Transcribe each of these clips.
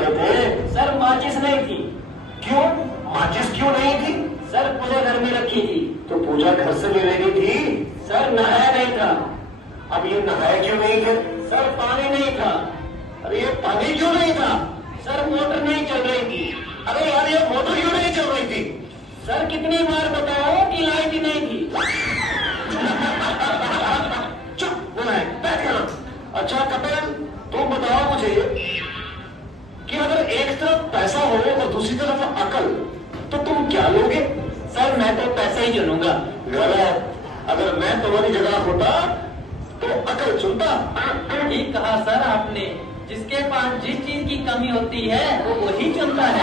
वाले थे। सर माचिस नहीं थी। क्यों? माचिस क्यों नहीं थी? सर पूजा घर में रखी थी। तो पूजा घर से ले लेनी थी। सर नहाया नहीं था। अब ये नहाया क्यों नहीं थे? सर पानी नहीं था। अरे ये पानी क्यों नहीं था? सर मोटर नहीं चल रही थी। अरे यार ये मोटर क्यों नहीं चल रही थी? सर कितनी बार बताओ कि लाइट ही नहीं थी। चुप बोला है, बैठ गया। अच्छा कपिल तुम बताओ मुझे कि अगर एक तरफ पैसा हो और दूसरी तरफ अकल तो तुम क्या लोगे? सर मैं तो पैसा ही चुनूंगा। गलत। अगर मैं तुम्हारी जगह होता तो अकल चुनता। ठीक कहा सर आपने। जिसके पास जिस चीज की कमी होती है वो वही चुनता है।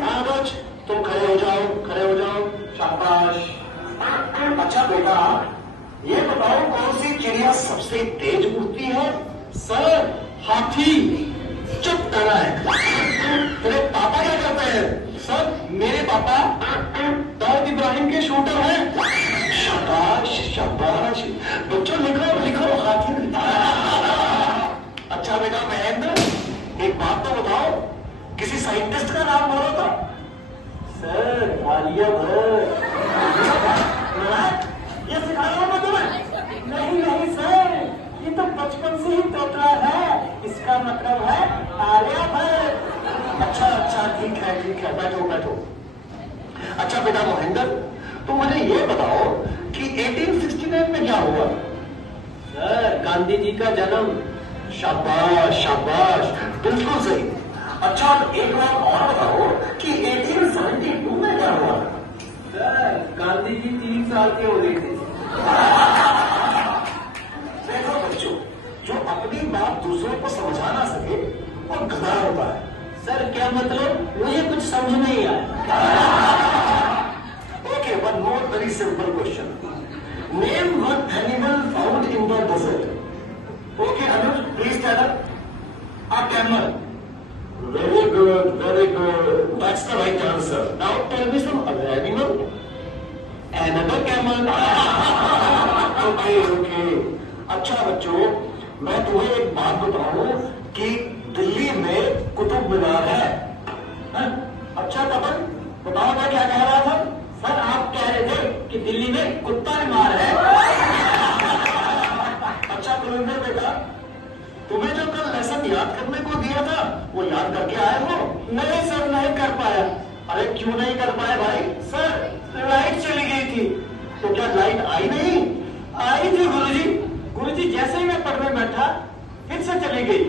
हाँ बच, तुम खड़े हो जाओ, खड़े हो जाओ। शाबाश। अच्छा बेटा ये बताओ कौन सी चिड़िया सबसे तेज उड़ती है? सर हाथी। चुप करा है। तेरे पापा क्या करते हैं? सर मेरे पापा दाऊद इब्राहिम के शूटर हैं। शाबाश शाबाश। बच्चों लिखो लिखो हाथी। अच्छा बेटा महेंद्र एक बात तो बताओ, किसी साइंटिस्ट का नाम बोलो तो। सर आर्यभट्ट। ये सिखा रहा हूं मैं तुम्हें। नहीं नहीं सर ये तो बचपन से ही तोतला है। इसका मतलब है आर्यभट्ट। अच्छा अच्छा ठीक है बैठो बैठो। अच्छा बेटा महेंद्र तुम मुझे ये बताओ कि 1869 में क्या हुआ? सर गांधी जी का जन्म। शाबाश शाबाश बिल्कुल सही। अच्छा एक बात और बताओ कि 1872 में क्या हुआ? सर गांधी जी 3 साल के हो गए थे। देखो बच्चों जो अपनी बात दूसरों को समझा ना सके वो गधा होता है। सर क्या मतलब? मुझे कुछ समझ नहीं आया। Okay one more very simple question. Name one animal found in the desert. Okay Anuj please tell a camel. Very good that's the right answer. Now tell me some other animal. Another camel। Okay okay. अच्छा बच्चों मैं तुम्हें एक बात बताऊं कि दिल्ली में कुतुब मीनार है। अच्छा कपिल बताओ मैं क्या कह रहा था? सर आप कह रहे थे कि दिल्ली में कुत्ता बीमार है। अच्छा कुलविंदर बेटा तुम्हें जो कल लेसन याद करने को दिया था वो याद करके आए हो? नहीं सर नहीं कर पाया। अरे क्यों नहीं कर पाए भाई? सर लाइट चली गई थी। तो क्या लाइट आई नहीं? आई थी गुरुजी। गुरुजी जैसे ही मैं पढ़ने बैठा फिर से चली गई।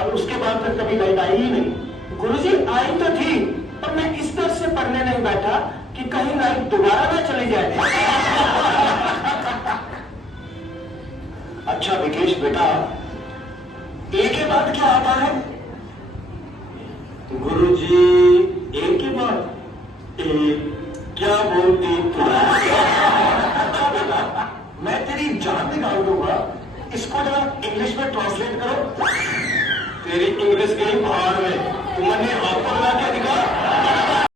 और उसके बाद फिर कभी लाइट आई ही नहीं? गुरुजी आई तो थी पर मैं इस तरह से पढ़ने नहीं बैठा कि कहीं लाइट दोबारा ना चली जाए। अच्छा विकेश बेटा एक के बाद क्या आता है? गुरुजी एक के बाद एक क्या बोलती तू? अच्छा बेटा मैं तेरी जान निकाल दूंगा। इसको जरा इंग्लिश में ट्रांसलेट करो। तेरी इंग्लिश गई बाहर में। तुमने हाथ पर लगा के दिखा।